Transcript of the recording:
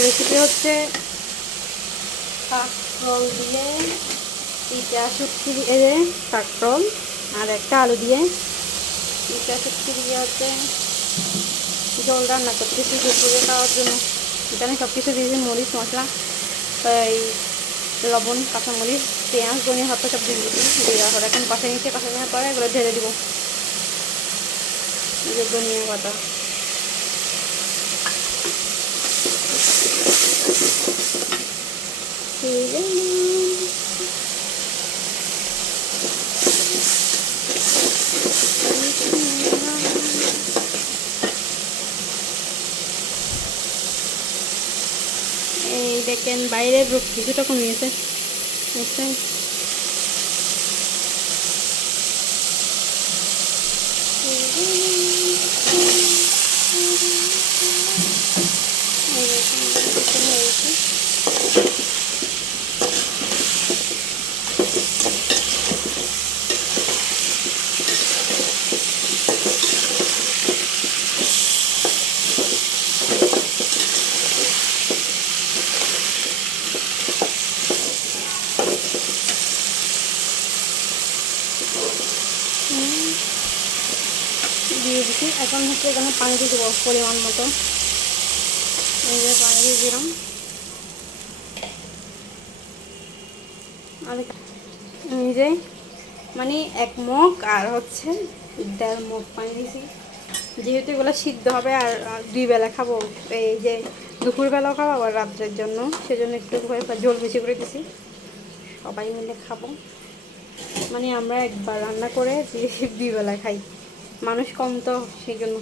আজকের রেসিপি হচ্ছে কাঁকরোল দিয়ে ইটা শুটকি দিয়ে কাঁকরোল আর একটা আলু দিয়ে ইটা শুটকি দিয়ে হচ্ছে ঝোল রান্না করতেছি দুপুরে খাওয়ার জন্য। এখানে সব কিছু দিয়েছি, মরিচ মশলা, এই লবণ, কাঁচামরিচ, পেঁয়াজ, ধনিয়া পাতা সব দিয়ে দিয়েছি। দেওয়ার পর এখন কষা নিচে, কষা নেওয়ার পরে এগুলো ঢেলে দিব। এই যে ধনিয়া পাতা, এই দেখেন বাইরের রূপ কিছুটা কমিয়েছে, বুঝছেন? দিয়ে দিচ্ছি। এখন হচ্ছে এখানে পানি দিয়ে দেবো পরিমাণ মতো। এই যে পানি দিয়ে দিলাম, আর এই যে মানে 1 মগ আর হচ্ছে 1.5 মগ পানি দিয়েছি। যেহেতু এগুলো সিদ্ধ হবে আর 2 বেলা খাবো, এই যে দুপুরবেলাও খাবো আবার রাত্রের জন্য, সেজন্য একটু ঝোল বেশি করে দিছি। সবাই মিলে খাবো, মানে আমরা একবার রান্না করে 2 বেলা খাই, মানুষ কম তো সেই জন্য।